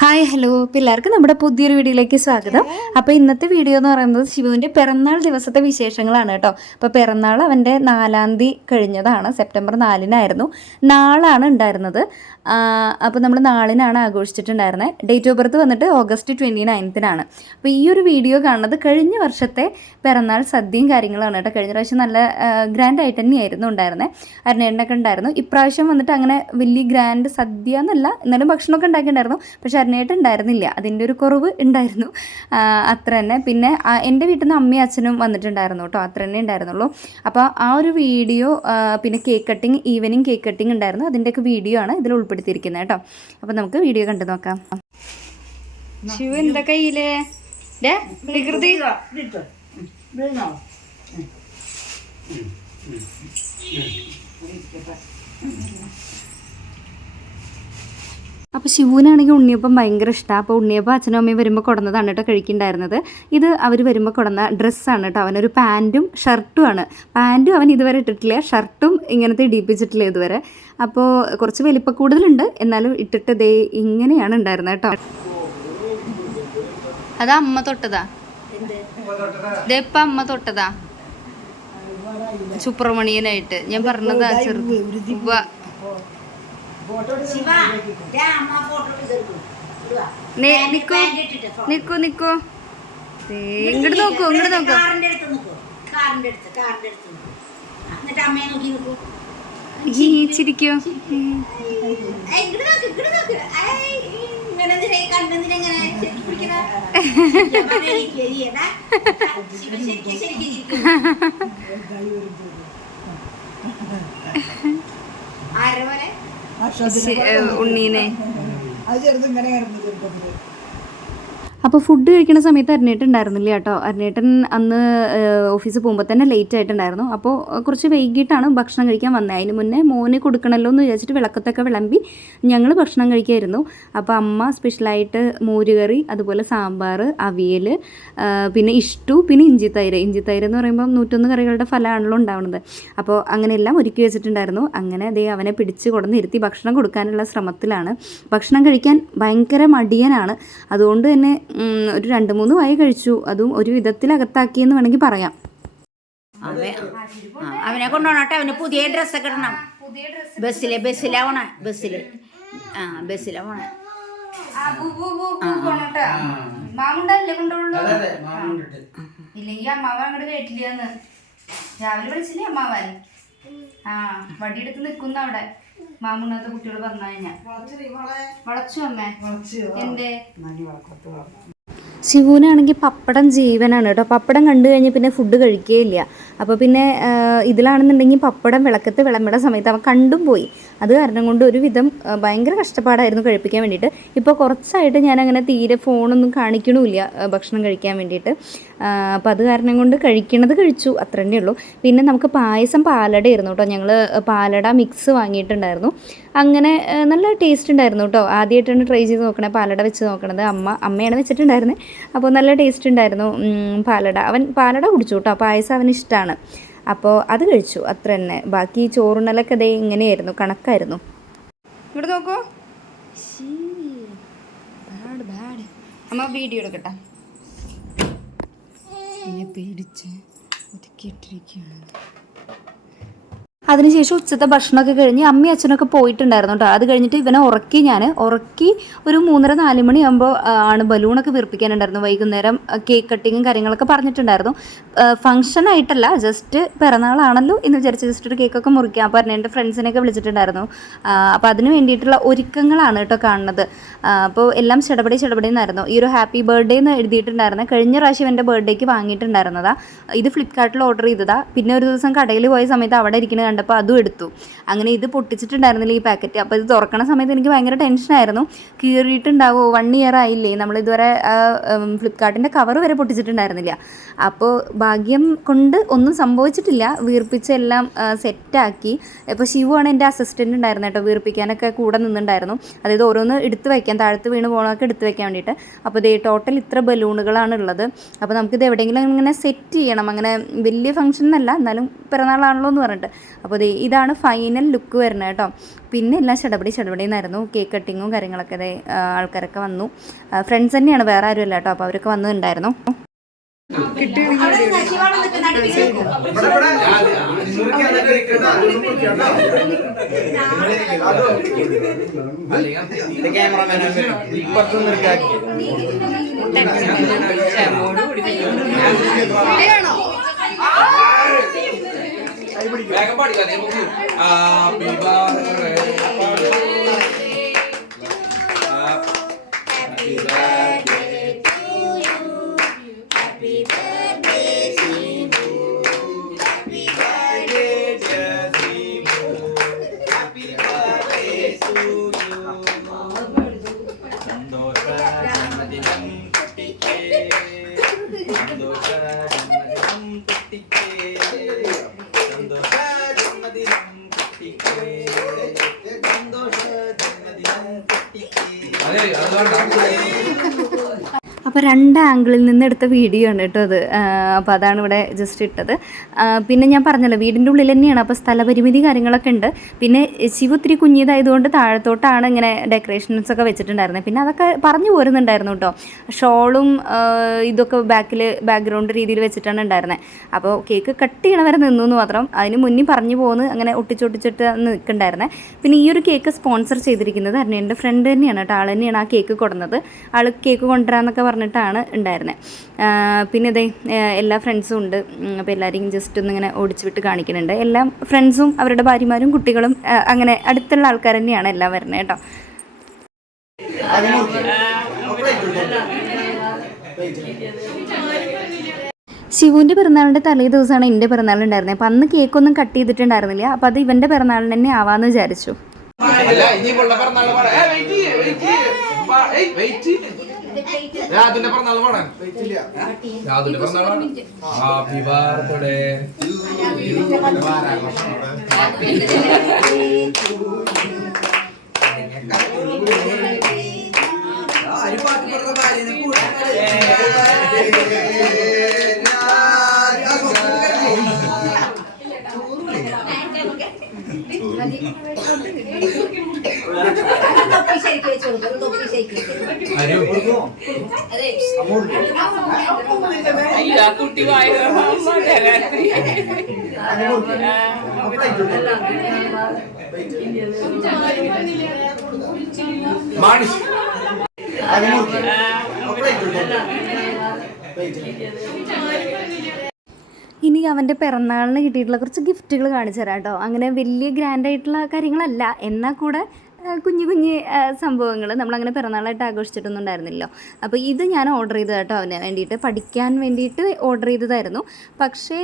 Hi hello പിള്ളേർക്ക് നമ്മുടെ പുതിയൊരു വീഡിയോയിലേക്ക് സ്വാഗതം. അപ്പോൾ ഇന്നത്തെ വീഡിയോ എന്ന് പറയുന്നത് ശിവുവിന്റെ പിറന്നാൾ ദിവസത്തെ വിശേഷങ്ങളാണ് കേട്ടോ. അപ്പോൾ പിറന്നാൾ അവന്റെ നാലാം തീയതി കഴിഞ്ഞതാണ്. സെപ്റ്റംബർ നാലിനായിരുന്നു. നാളാണ് ഉണ്ടായിരുന്നത്. അപ്പോൾ നമ്മൾ നാളിനാണ് ആഘോഷിച്ചിട്ടുണ്ടായിരുന്നത് ഡേറ്റ് ഓഫ് ബർത്ത് വന്നിട്ട് ഓഗസ്റ്റ് ട്വന്റി നയൻത്തിനാണ് അപ്പോൾ ഈ ഒരു വീഡിയോ കാണുന്നത് കഴിഞ്ഞ വർഷത്തെ പിറന്നാൾ സദ്യയും കാര്യങ്ങളാണ് കേട്ടോ. കഴിഞ്ഞ പ്രാവശ്യം നല്ല ഗ്രാൻഡ് ആയിട്ട് തന്നെയായിരുന്നു ഉണ്ടായിരുന്നത് അരുണേട്ടനൊക്കെ ഉണ്ടായിരുന്നു. ഇപ്രാവശ്യം വന്നിട്ട് അങ്ങനെ വലിയ ഗ്രാൻഡ് സദ്യ എന്നല്ല എന്നാലും ഭക്ഷണമൊക്കെ ഉണ്ടാക്കിയിട്ടുണ്ടായിരുന്നു. പക്ഷെ അരുണേട്ടൻ ഉണ്ടായിരുന്നില്ല അതിന്റെ ഒരു കുറവ് ഉണ്ടായിരുന്നു. അത്ര തന്നെ. പിന്നെ എന്റെ വീട്ടിൽ നിന്ന് അമ്മയും അച്ഛനും വന്നിട്ടുണ്ടായിരുന്നു കേട്ടോ. അത്ര തന്നെ ഉണ്ടായിരുന്നുള്ളൂ. അപ്പോൾ ആ ഒരു വീഡിയോ പിന്നെ cake cutting evening cake cutting ഉണ്ടായിരുന്നു. അതിന്റെയൊക്കെ വീഡിയോ ആണ് ഇതിൽ ഉൾപ്പെടുത്തിയിരിക്കുന്നത് കേട്ടോ. അപ്പോൾ നമുക്ക് വീഡിയോ കണ്ടു നോക്കാം. ശിവ കയ്യിൽ? വികൃതി. അപ്പോൾ ശിവനാണെങ്കിൽ ഉണ്ണിയപ്പം ഭയങ്കര ഇഷ്ടമാണ് അപ്പോൾ ഉണ്ണിയപ്പം അച്ഛനും അമ്മയും വരുമ്പോൾ കൊടുന്നതാണ് കേട്ടോ കഴിക്കുന്നുണ്ടായിരുന്നത് ഇത് അവർ വരുമ്പോൾ കൊടുന്ന ഡ്രസ്സാണ് കേട്ടോ. അവനൊരു പാന്റും ഷർട്ടും ആണ്. പാന്റും അവൻ ഇതുവരെ ഇട്ടിട്ടില്ല. ഷർട്ടും ഇങ്ങനത്തെ ഇടിപ്പിച്ചിട്ടില്ല ഇതുവരെ. അപ്പോൾ കുറച്ച് വലിപ്പം കൂടുതലുണ്ട്. എന്നാലും ഇട്ടിട്ട് ദേ ഇങ്ങനെയാണ് ഉണ്ടായിരുന്നത് കേട്ടോ. അതാ അമ്മ തൊട്ടതാ. ഇപ്പം അമ്മ തൊട്ടതാ. സുബ്രഹ്മണ്യനായിട്ട്. ഞാൻ പറഞ്ഞതാ ചെറുത്. നിക്കൂ. നിക്കൂ നിക്കൂ. ഇങ്ങോട്ട് നോക്കൂ ഇങ്ങോട്ട് നോക്കൂ. കാറിന്റെ അടുത്ത് നിൽക്കൂ കാറിന്റെ അടുത്ത് കാറിന്റെ അടുത്ത് എന്നിട്ട് അമ്മയെ നോക്കി നിൽക്കൂ. ചിരിക്കൂ. ആരെ പോലെ ഉണ്ണീനെ. അത് ചെറുത് ഇങ്ങനെ കിടന്നു ചെറുപ്പത്തിൽ. അപ്പോൾ ഫുഡ് കഴിക്കുന്ന സമയത്ത് അരുണേട്ടൻ ഉണ്ടായിരുന്നില്ല കേട്ടോ. അരുണേട്ടൻ അന്ന് ഓഫീസിൽ പോകുമ്പോൾ തന്നെ ലേറ്റ് ആയിട്ടുണ്ടായിരുന്നു. അപ്പോൾ കുറച്ച് വൈകിട്ടാണ് ഭക്ഷണം കഴിക്കാൻ വന്നത് അതിന് മുന്നേ മോനെ കൊടുക്കണമല്ലോ എന്ന് വിചാരിച്ചിട്ട് വിളക്കത്തൊക്കെ വിളമ്പി ഞങ്ങൾ ഭക്ഷണം കഴിക്കായിരുന്നു. അപ്പോൾ അമ്മ സ്പെഷ്യലായിട്ട് മോരുകറി അതുപോലെ സാമ്പാർ അവിയൽ പിന്നെ ഇഷ്ടു പിന്നെ ഇഞ്ചിത്തൈര് ഇഞ്ചിത്തൈര് എന്ന് പറയുമ്പോൾ നൂറ്റൊന്ന് കറികളുടെ ഫലമാണല്ലോ ഉണ്ടാവുന്നത് അപ്പോൾ അങ്ങനെയെല്ലാം ഒരുക്കി വെച്ചിട്ടുണ്ടായിരുന്നു. അങ്ങനെ അതേ അവനെ പിടിച്ച് കൊടുന്നിരുത്തി ഭക്ഷണം കൊടുക്കാനുള്ള ശ്രമത്തിലാണ്. ഭക്ഷണം കഴിക്കാൻ ഭയങ്കര മടിയനാണ്. അതുകൊണ്ട് തന്നെ ഒരു രണ്ട് മൂന്ന് വായി കഴിച്ചു. അതും ഒരു വിധത്തിൽ അകത്താക്കിയെന്ന് വേണമെങ്കിൽ പറയാം. അവനെ കൊണ്ടുപോകണട്ടെ? അവന് പുതിയ ഡ്രസ്സൊക്കെ ഇടണം. ബസ്സിലെ ബസ്സിലാ പോണേ ബസ്സിൽ. ആ ബസ്സിലാ പോണേ. മാമുണ്ടല്ലേ കൊണ്ടുള്ളൂ ഇല്ലെങ്കിൽ അമ്മാവൻ അങ്ങോട്ട് കേട്ടില്ലാന്ന് രാവിലെ വിളിച്ചില്ലേ അമ്മാവൻ? ആ വടിയെടുത്ത് നിക്കുന്ന അവിടെ. മാമുണ്ണാത്ത കുട്ടികൾ പറഞ്ഞു കഴിഞ്ഞാ. വളച്ചു അമ്മേ? എന്റെ ശിവുവിനാണെങ്കിൽ പപ്പടം ജീവനാണ് കേട്ടോ. പപ്പടം കണ്ടു കഴിഞ്ഞ് പിന്നെ ഫുഡ് കഴിക്കുകയില്ല അപ്പോൾ പിന്നെ ഇതിലാണെന്നുണ്ടെങ്കിൽ പപ്പടം വിളക്കത്ത് വിളമ്പിട സമയത്ത് അവൻ കണ്ടും പോയി. അത് കാരണം കൊണ്ട് ഒരുവിധം ഭയങ്കര കഷ്ടപ്പാടായിരുന്നു കഴിപ്പിക്കാൻ വേണ്ടിയിട്ട്. ഇപ്പോൾ കുറച്ചായിട്ട് ഞാനങ്ങനെ തീരെ ഫോണൊന്നും കാണിക്കണമില്ല ഭക്ഷണം കഴിക്കാൻ വേണ്ടിയിട്ട്. അപ്പോൾ അത് കാരണം കൊണ്ട് കഴിക്കണത് കഴിച്ചു അത്ര തന്നെ ഉള്ളൂ. പിന്നെ നമുക്ക് പായസം പാലട ആയിരുന്നു കേട്ടോ. ഞങ്ങൾ പാലട മിക്സ് വാങ്ങിയിട്ടുണ്ടായിരുന്നു. അങ്ങനെ നല്ല ടേസ്റ്റ് ഉണ്ടായിരുന്നു കേട്ടോ. ആദ്യമായിട്ടാണ് ട്രൈ ചെയ്ത് നോക്കണേ പാലട വെച്ച് നോക്കണത്. അമ്മ അമ്മയാണ് വെച്ചിട്ടുണ്ടായിരുന്നത് അപ്പോൾ നല്ല ടേസ്റ്റ് ഉണ്ടായിരുന്നു പാലട. അവൻ പാലട കുടിച്ചു കേട്ടോ. പായസം അവന് ഇഷ്ടമാണ് അപ്പോൾ അത് കഴിച്ചു. അത്ര തന്നെ. ബാക്കി ചോറുണ്ണലൊക്കെ ദേ ഇങ്ങനെയായിരുന്നു. കണക്കായിരുന്നു. ഇവിടെ നോക്കൂ. Bad bad. അമ്മ വീഡിയോ എടുക്കട്ടെ. പേടിച്ച് ഒതുക്കിയിട്ടിരിക്കുകയാണ്. അതിനുശേഷം ഉച്ചത്തെ ഭക്ഷണമൊക്കെ കഴിഞ്ഞ് അമ്മയും അച്ഛനൊക്കെ പോയിട്ടുണ്ടായിരുന്നു കേട്ടോ അത് കഴിഞ്ഞിട്ട് ഇവനെ ഉറക്കി ഞാൻ ഉറക്കി ഒരു മൂന്നര നാല് മണിയാകുമ്പോൾ ആണ് ബലൂണൊക്കെ വീർപ്പിക്കാനുണ്ടായിരുന്നു. വൈകുന്നേരം കേക്ക് കട്ടിങ്ങും കാര്യങ്ങളൊക്കെ പറഞ്ഞിട്ടുണ്ടായിരുന്നു. ഫംഗ്ഷൻ ആയിട്ടല്ല ജസ്റ്റ് പിറന്നാളാണല്ലോ എന്ന് വിചാരിച്ച് ജസ്റ്റ് ഒരു കേക്കൊക്കെ മുറിക്കാം അപ്പോൾ എന്റെ ഫ്രണ്ട്സിനെയൊക്കെ വിളിച്ചിട്ടുണ്ടായിരുന്നു. അപ്പോൾ അതിന് വേണ്ടിയിട്ടുള്ള ഒരുക്കങ്ങളാണ് കേട്ടോ കാണുന്നത്. അപ്പോൾ എല്ലാം ചെടപടി ചെടപടി എന്നായിരുന്നു. ഈ ഒരു ഹാപ്പി ബർത്ത്ഡേ എന്ന് എഴുതിയിട്ടുണ്ടായിരുന്നത് കഴിഞ്ഞ പ്രാവശ്യം എന്റെ ബർത്ത്ഡേക്ക് വാങ്ങിയിട്ടുണ്ടായിരുന്നതാ. ഇത് ഫ്ലിപ്കാർട്ടിൽ ഓർഡർ ചെയ്തതാ. പിന്നെ ഒരു ദിവസം കടയിൽ പോയ സമയത്ത് അവിടെ ഇരിക്കുന്നത് അതും എടുത്തു. അങ്ങനെ ഇത് പൊട്ടിച്ചിട്ടുണ്ടായിരുന്നില്ല ഈ പാക്കറ്റ്. അപ്പോൾ ഇത് തുറക്കണ സമയത്ത് എനിക്ക് ഭയങ്കര ടെൻഷനായിരുന്നു കീറിയിട്ടുണ്ടാവുമോ വൺ ഇയർ ആയില്ലേ? നമ്മൾ ഇതുവരെ ഫ്ലിപ്കാർട്ടിന്റെ കവർ വരെ പൊട്ടിച്ചിട്ടുണ്ടായിരുന്നില്ല. അപ്പോൾ ഭാഗ്യം കൊണ്ട് ഒന്നും സംഭവിച്ചിട്ടില്ല. വീർപ്പിച്ച് എല്ലാം സെറ്റാക്കി ഇപ്പോൾ ശിവുവാണ് എന്റെ അസിസ്റ്റന്റ് ഉണ്ടായിരുന്നത് കേട്ടോ. വീർപ്പിക്കാനൊക്കെ കൂടെ നിന്നുണ്ടായിരുന്നു അതായത് ഓരോന്ന് എടുത്ത് വയ്ക്കാൻ താഴത്ത് വീണ് പോകണമൊക്കെ എടുത്ത് വയ്ക്കാൻ വേണ്ടിയിട്ട്. അപ്പോൾ ഇത് ടോട്ടൽ ഇത്ര ബലൂണുകളാണ് ഉള്ളത് അപ്പോൾ നമുക്കിത് എവിടെയെങ്കിലും ഇങ്ങനെ സെറ്റ് ചെയ്യണം. അങ്ങനെ വലിയ ഫംഗ്ഷൻ എന്നല്ല എന്നാലും പിറന്നാളാണല്ലോ എന്ന് പറഞ്ഞിട്ട്. അപ്പോൾ ദേ ഇതാണ് ഫൈനൽ ലുക്ക് വരുന്നത് കേട്ടോ. പിന്നെ എല്ലാം ചടപടി ചടപടി എന്നായിരുന്നു. കേക്ക് കട്ടിങ്ങും കാര്യങ്ങളൊക്കെ ദേ ആൾക്കാരൊക്കെ വന്നു. ഫ്രണ്ട്സ് തന്നെയാണ് വേറെ ആരും അല്ല കേട്ടോ. അപ്പോൾ അവരൊക്കെ വന്നിട്ടുണ്ടായിരുന്നു. ക്യാമറമാൻ വേഗം പാടിക്കാ നീ നോക്ക്. അതെ അതുകൊണ്ടാണ് അപ്പോൾ രണ്ട് ആംഗിളിൽ നിന്ന് എടുത്ത വീഡിയോ ആണ് കേട്ടോ അത്. അപ്പോൾ അതാണ് ഇവിടെ ജസ്റ്റ് ഇട്ടത്. പിന്നെ ഞാൻ പറഞ്ഞല്ലോ വീടിന്റെ ഉള്ളിൽ തന്നെയാണ്. അപ്പോൾ സ്ഥലപരിമിതി കാര്യങ്ങളൊക്കെ ഉണ്ട്. പിന്നെ ശിവ ഒത്തിരി കുഞ്ഞിതായതുകൊണ്ട് താഴത്തോട്ടാണ് ഇങ്ങനെ ഡെക്കറേഷൻസ് ഒക്കെ വെച്ചിട്ടുണ്ടായിരുന്നത്. പിന്നെ അതൊക്കെ പറഞ്ഞു പോരുന്നുണ്ടായിരുന്നു കേട്ടോ. ഷോളും ഇതൊക്കെ ബാക്കിൽ ബാക്ക്ഗ്രൗണ്ട് രീതിയിൽ വെച്ചിട്ടാണ് ഉണ്ടായിരുന്നത് അപ്പോൾ കേക്ക് കട്ട് ചെയ്യണ വരെ നിന്നു എന്ന് മാത്രം. അതിന് മുന്നേ പറഞ്ഞു പോകുന്നു അങ്ങനെ ഒട്ടിച്ചൊട്ടിച്ചിട്ട് നിൽക്കണ്ടായിരുന്നത് പിന്നെ ഈ ഒരു കേക്ക് സ്പോൺസർ ചെയ്തിരിക്കുന്നത് എന്റെ ഫ്രണ്ട് തന്നെയാണ് കേട്ടോ. ആൾ തന്നെയാണ് ആ കേക്ക് കൊടുന്നത് ആൾ കേക്ക് കൊണ്ടുവരാന്നൊക്കെ പറഞ്ഞിട്ടാണ് ഉണ്ടായിരുന്നത് പിന്നെ ഇതേ എല്ലാ ഫ്രണ്ട്സും ഉണ്ട്. അപ്പോൾ എല്ലാവരെയും ജസ്റ്റ് ഒന്നിങ്ങനെ ഓടിച്ചു വിട്ട് കാണിക്കുന്നുണ്ട്. എല്ലാം ഫ്രണ്ട്സും അവരുടെ ഭാര്യമാരും കുട്ടികളും അങ്ങനെ അടുത്തുള്ള ആൾക്കാർ തന്നെയാണ് എല്ലാം വരുന്നത് കേട്ടോ. ശിവുവിന്റെ പിറന്നാളിന്റെ തലേ ദിവസമാണ് എന്റെ പിറന്നാളുണ്ടായിരുന്നത് അപ്പം അന്ന് കേക്കൊന്നും കട്ട് ചെയ്തിട്ടുണ്ടായിരുന്നില്ല. അപ്പം അത് ഇവന്റെ പിറന്നാളിന് തന്നെ ആവാമെന്ന് വിചാരിച്ചു. അല്ല ഇനി പുള്ള പിറന്നാൾ പാടാം ഏ വെയിറ്റ് ചെയ്യ് വെയിറ്റ് ചെയ്യ് പാ- ഏയ് വെയിറ്റ് രാതുന്റെ പിറന്നാൾ പാടാൻ രാതുന്റെ പിറന്നാൾ ഹാപ്പി ബർത്ത്ഡേ തൊപ്പി ശരിക്കും വെച്ച് കൊടുക്കും തൊപ്പി ശരിക്ക് അതെ. കുട്ടി വായ രാത്രി മാണിഷ് ഇനി അവന്റെ പിറന്നാളിന് കിട്ടിയിട്ടുള്ള കുറച്ച് ഗിഫ്റ്റുകൾ കാണിച്ചു തരാം കേട്ടോ. അങ്ങനെ വലിയ ഗ്രാൻഡായിട്ടുള്ള കാര്യങ്ങളല്ല. എന്നാൽ കൂടെ കുഞ്ഞു കുഞ്ഞ് സംഭവങ്ങൾ നമ്മളങ്ങനെ പിറന്നാളായിട്ട് ആഘോഷിച്ചിട്ടൊന്നും ഉണ്ടായിരുന്നില്ലോ അപ്പോൾ ഇത് ഞാൻ ഓർഡർ ചെയ്തത് കേട്ടോ അവന് വേണ്ടിയിട്ട്. പഠിക്കാൻ വേണ്ടിയിട്ട് ഓർഡർ ചെയ്തതായിരുന്നു. പക്ഷേ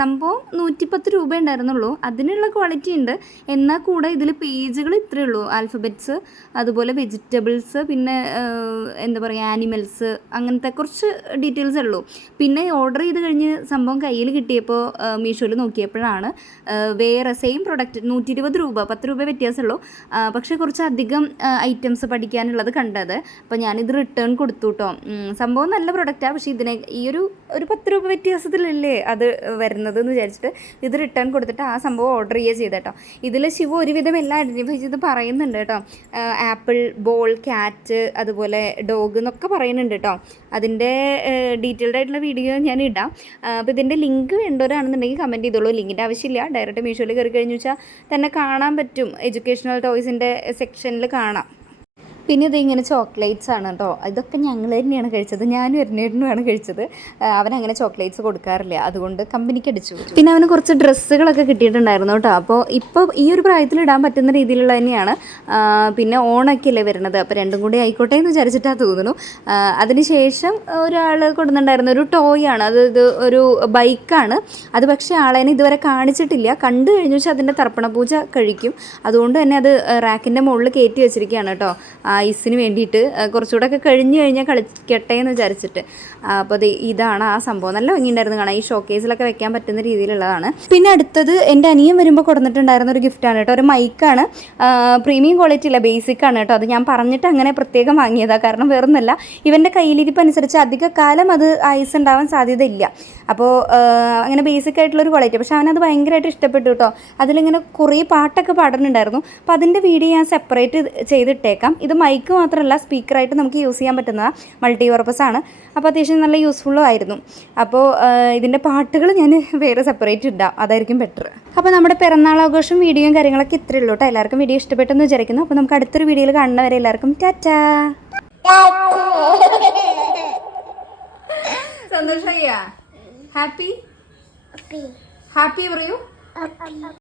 സംഭവം നൂറ്റിപ്പത്ത് രൂപ ഉണ്ടായിരുന്നുള്ളൂ. അതിനുള്ള ക്വാളിറ്റി ഉണ്ട്. എന്നാൽ കൂടെ ഇതിൽ പേജുകൾ ഇത്രയേ ഉള്ളൂ. ആൽഫബറ്റ്സ് അതുപോലെ വെജിറ്റബിൾസ് പിന്നെ എന്താ പറയുക ആനിമൽസ് അങ്ങനത്തെ കുറച്ച് ഡീറ്റെയിൽസ് ഉള്ളൂ. പിന്നെ ഓർഡർ ചെയ്ത് കഴിഞ്ഞ് സംഭവം കയ്യിൽ കിട്ടിയപ്പോൾ മീഷോയിൽ നോക്കിയപ്പോഴാണ് വേറെ സെയിം പ്രൊഡക്റ്റ് നൂറ്റി രൂപ പത്ത് രൂപ വ്യത്യാസമുള്ളൂ. പക്ഷേ കുറച്ചധികം ഐറ്റംസ് പഠിക്കാനുള്ളത് കണ്ടത്. അപ്പോൾ ഞാനിത് റിട്ടേൺ കൊടുത്തു കേട്ടോ സംഭവം നല്ല പ്രൊഡക്റ്റാണ് പക്ഷേ ഇതിനെ ഈ ഒരു ഒരു പത്ത് രൂപ വ്യത്യാസത്തിലല്ലേ അത് വരുന്നത് എന്ന് വിചാരിച്ചിട്ട് ഇത് റിട്ടേൺ കൊടുത്തിട്ട് ആ സംഭവം ഓർഡർ ചെയ്യുക ചെയ്ത കേട്ടോ ഇതിൽ ശിവ ഒരുവിധം എല്ലാം ഐഡന്റിഫൈ ചെയ്ത് പറയുന്നുണ്ട് കേട്ടോ ആപ്പിൾ ബോൾ ക്യാറ്റ് അതുപോലെ ഡോഗ് എന്നൊക്കെ പറയുന്നുണ്ട് കേട്ടോ അതിന്റെ ഡീറ്റെയിൽഡ് ആയിട്ടുള്ള വീഡിയോ ഞാൻ ഇടാം. അപ്പോൾ ഇതിന്റെ ലിങ്ക് വേണ്ടവരാണെന്നുണ്ടെങ്കിൽ കമന്റ് ചെയ്തോളൂ. ലിങ്കിന്റെ ആവശ്യമില്ല. ഡയറക്റ്റ് മീഷോയിൽ കയറി കഴിഞ്ഞു വെച്ചാൽ തന്നെ കാണാൻ പറ്റും. എഡ്യൂക്കേഷണൽ ടോയ്സിന്റെ സെക്ഷനിൽ കാണാം. പിന്നെ ഇതിങ്ങനെ ചോക്ലേറ്റ്സ് ആണ് കേട്ടോ ഇതൊക്കെ ഞങ്ങൾ തന്നെയാണ് കഴിച്ചത്. ഞാനും എറിനേട്ടനുമാണ് കഴിച്ചത്. അവനങ്ങനെ ചോക്ലേറ്റ്സ് കൊടുക്കാറില്ല. അതുകൊണ്ട് കമ്പനിക്ക് അടിച്ചു പിന്നെ അവന് കുറച്ച് ഡ്രസ്സുകളൊക്കെ കിട്ടിയിട്ടുണ്ടായിരുന്നു കേട്ടോ അപ്പോൾ ഇപ്പോൾ ഈ ഒരു പ്രായത്തിൽ ഇടാൻ പറ്റുന്ന രീതിയിലുള്ള തന്നെയാണ്. പിന്നെ ഓണൊക്കെ അല്ലേ വരുന്നത്. അപ്പോൾ രണ്ടും കൂടി ആയിക്കോട്ടെ എന്ന് വിചാരിച്ചിട്ടാണ് തോന്നുന്നു. അതിനുശേഷം ഒരാൾ കൊടുക്കുന്നുണ്ടായിരുന്ന ഒരു ടോയ് ആണ്. അത് ഇത് ഒരു ബൈക്കാണ് അത് പക്ഷേ ആളേനെ ഇതുവരെ കാണിച്ചിട്ടില്ല. കണ്ടു കഴിഞ്ഞു വെച്ചാൽ അതിന്റെ തർപ്പണ പൂജ കഴിക്കും. അതുകൊണ്ട് തന്നെ അത് റാക്കിന്റെ മുകളിൽ കയറ്റി വെച്ചിരിക്കുകയാണ് കേട്ടോ ഐസിന് വേണ്ടിയിട്ട് കുറച്ചുകൂടെ ഒക്കെ കഴിഞ്ഞ് കഴിഞ്ഞാൽ കളിക്കട്ടെ എന്ന് വിചാരിച്ചിട്ട് അപ്പോൾ അത് ഇതാണ് ആ സംഭവം. നല്ല ഭംഗിയുണ്ടായിരുന്നു കാണാം ഈ ഷോക്കേസിലൊക്കെ വെക്കാൻ പറ്റുന്ന രീതിയിലുള്ളതാണ്. പിന്നെ അടുത്തത് എന്റെ അനിയൻ വരുമ്പോൾ കൊടുത്തിട്ടുണ്ടായിരുന്ന ഒരു ഗിഫ്റ്റാണ് കേട്ടോ. ഒരു മൈക്കാണ് പ്രീമിയം ക്വാളിറ്റി ഇല്ല ബേസിക് ആണ് കേട്ടോ. അത് ഞാൻ പറഞ്ഞിട്ട് അങ്ങനെ പ്രത്യേകം വാങ്ങിയതാണ് കാരണം വേറൊന്നല്ല ഇവന്റെ കയ്യിലിരിപ്പ് അനുസരിച്ച് അധിക കാലം അത് ഐസ് ഉണ്ടാവാൻ സാധ്യതയില്ല. അപ്പോൾ അങ്ങനെ ബേസിക് ആയിട്ടുള്ളൊരു ക്വാളിറ്റി പക്ഷേ അവനത് ഭയങ്കരമായിട്ട് ഇഷ്ടപ്പെട്ടു കേട്ടോ. അതിലിങ്ങനെ കുറേ പാട്ടൊക്കെ പാടുന്നുണ്ടായിരുന്നു. അപ്പോൾ അതിന്റെ വീഡിയോ ഞാൻ സെപ്പറേറ്റ് ചെയ്തിട്ടേക്കാം. ഇത് മൈക്ക് മാത്രമല്ല സ്പീക്കറായിട്ട് നമുക്ക് യൂസ് ചെയ്യാൻ പറ്റുന്ന മൾട്ടി പർപ്പസ് ആണ്. അപ്പോൾ അത്യാവശ്യം നല്ല യൂസ്ഫുള്ളും ആയിരുന്നു. അപ്പോൾ ഇതിന്റെ പാട്ടുകൾ ഞാൻ വേറെ സെപ്പറേറ്റ് ഇടാം. അതായിരിക്കും ബെറ്റർ അപ്പോൾ നമ്മുടെ പിറന്നാൾ ആഘോഷം വീഡിയോയും കാര്യങ്ങളൊക്കെ ഇത്രയേ ഉള്ളൂ കേട്ടോ. എല്ലാവർക്കും വീഡിയോ ഇഷ്ടപ്പെട്ടെന്ന് വിചാരിക്കുന്നു. അപ്പോൾ നമുക്ക് അടുത്തൊരു വീഡിയോയിൽ കാണുന്നവരെ എല്ലാവർക്കും ടാറ്റാ. സന്തോഷ ഹാപ്പി ഹാപ്പി പറയൂ.